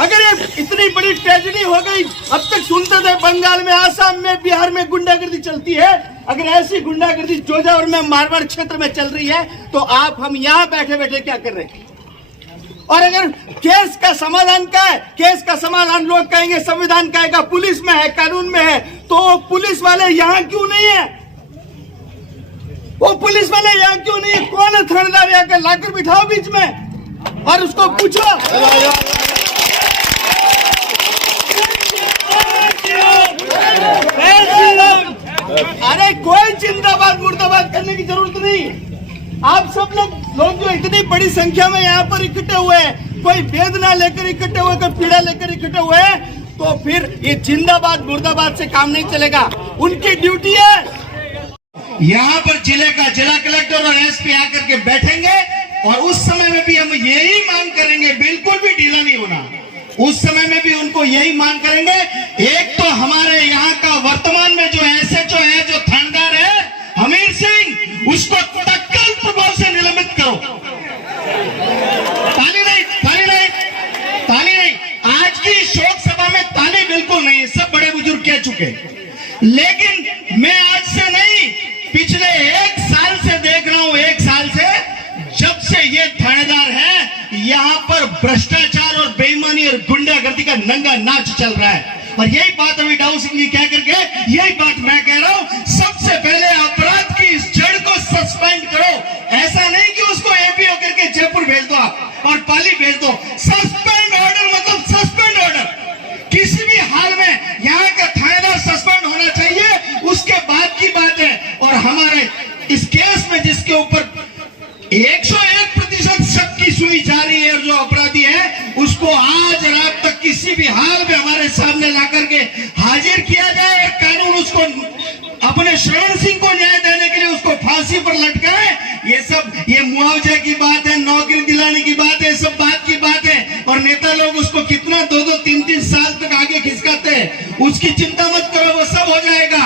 अगर ये इतनी बड़ी ट्रेजेडी हो गई, अब तक सुनते थे बंगाल में, आसाम में, बिहार में गुंडागर्दी चलती है, अगर ऐसी गुंडागर्दी जोजावर में, मारवाड़ क्षेत्र में चल रही है, तो आप हम यहाँ बैठे बैठे क्या कर रहे हैं? और अगर केस का समाधान क्या है? केस का समाधान लोग कहेंगे संविधान कहेगा पुलिस में है, कानून में है, तो पुलिस वाले यहाँ क्यों नहीं है? वो पुलिस वाले यहाँ क्यों नहीं है? कौन है थानेदार? यहाँ के लाकर बिठाओ बीच में और उसको पूछो। अरे कोई जिंदाबाद मुर्दाबाद करने की जरूरत नहीं। आप सब लोग जो इतनी बड़ी संख्या में यहाँ पर इकट्ठे हुए हैं, कोई वेदना लेकर इकट्ठे हुए, कोई पीड़ा लेकर इकट्ठे हुए हैं, तो फिर ये जिंदाबाद मुर्दाबाद से काम नहीं चलेगा। उनकी ड्यूटी है यहाँ पर जिला कलेक्टर और एसपी आकर के बैठेंगे और उस समय में भी हम यही मांग करेंगे, बिल्कुल भी ढीला नहीं होना। उस समय में भी उनको यही मांग करेंगे, एक तो हमारे यहाँ का वर्तमान में जो एसएचओ है, जो थानेदार है हमीर सिंह, उसको तत्काल प्रभाव से निलंबित करो। ताली नहीं, ताली नहीं, ताली नहीं। आज की शोक सभा में ताली बिल्कुल नहीं, सब बड़े बुजुर्ग कह चुके। लेकिन मैं आज से नहीं, पिछले 1 साल से देख रहा हूं, 1 साल से जब से ये थानेदार है, यहाँ पर भ्रष्टाचार और बेईमानी और गुंडागर्दी का नंगा नाच चल रहा है। और यही बात अभी डाउ सिंह जी कह करके, यही बात मैं कह रहा हूं, सबसे पहले अपराध की इस जड़ को सस्पेंड करो। ऐसा नहीं कि उसको एमपी होकर के जयपुर भेज दो आप और पाली भेज दो। सस्पेंड ऑर्डर मतलब सस्पेंड ऑर्डर, किसी भी हाल में यहाँ का थानेदार सस्पेंड होना चाहिए, उसके बाद की बात है। और हमारे इस केस में जिसके ऊपर 101% शक की सुई जा रही है और जो अपराधी है उसको आज रात तक किसी भी हाल में हमारे सामने ला करके हाजिर किया जाए और कानून उसको अपने श्रवण सिंह को न्याय देने के लिए उसको फांसी पर लटकाए। ये मुआवजे की बात है, नौकरी दिलाने की बात है, सब बात की बात है। और नेता लोग उसको कितना 2-2, 3-3 साल तक आगे खिसकाते हैं, उसकी चिंता मत करो, वो सब हो जाएगा।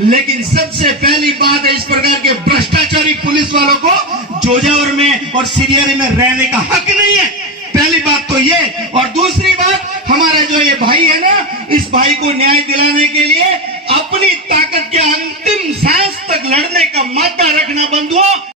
लेकिन सबसे पहली बात है, इस प्रकार के भ्रष्टाचारी पुलिस वालों को जोजावर में और सिरियारी में रहने का हक नहीं है। पहली बात तो ये। और दूसरी बात, हमारा जो ये भाई है ना, इस भाई को न्याय दिलाने के लिए अपनी ताकत के अंतिम सांस तक लड़ने का मादा रखना बंधुओं।